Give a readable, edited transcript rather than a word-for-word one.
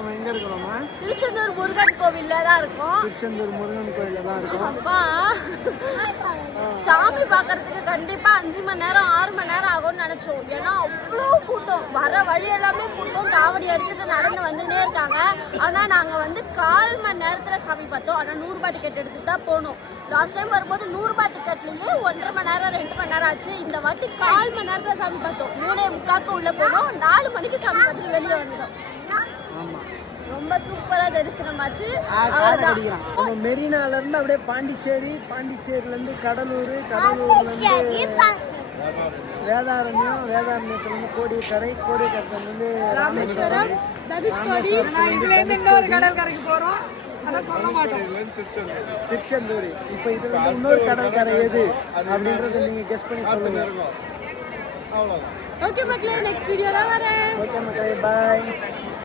நம்ம எங்க இருக்கிறோமா? திருச்செந்தூர் முருகன் கோவில்ல தான் இருக்கோம். திருச்செந்தூர் முருகன் கோயில்ல தான் இருக்கோம். அப்பா சாமி பார்க்கறதுக்கு கண்டிப்பா 5 மணி நேரம் 6 மணி நேரம் ஆகும்னு நினைச்சோம். ஏன்னா அவ்வளோ கூட்டம், வர வழி எல்லாமே கூட்டம், காவடி எடுத்துட்டு நடந்து வந்துட்டே இருக்காங்க. ஆனா நாங்க வந்து 1/4 மணி நேரத்துல சாமி பார்த்தோம். ஆனா 100 ரூபாய் டிக்கெட் எடுத்துட்டு தான் போனோம். லாஸ்ட் டைம் வரும்போது 100 ரூபாய் டிக்கெட்லயே 1.5 மணி நேரம் 2 மணி நேரம் ஆச்சு. இந்த வாட்டி 1/4 மணி நேரத்துல சாமி பார்த்தோம். 3:45 உள்ள போனோம், 4 மணிக்கு சாமி பார்த்துட்டு வெளியே வந்துட்டோம். ரொம்ப சூப்பரா தரிசனமாச்சு. நம்ம மெரினால இருந்து அப்படியே பாண்டிச்சேரியில இருந்து கடலூர்ல இருந்து வேதாரண்யம், வேதாரண்யத்துல இருந்து கோடியக்கரைல இருந்து ராமேஸ்வரம், தனுஷ்கோடி, இன்னொரு கடற்கரைக்கு போறோம். திருச்செந்தூர். இப்ப இதுல வந்து இன்னொரு கடற்கரை எது அப்படின்றத நீங்க கெஸ் பண்ணி சொல்லுங்க. ஓகே மக்களே, நெக்ஸ்ட் வீடியோல வரேன். ஓகே மக்களே, பாய்.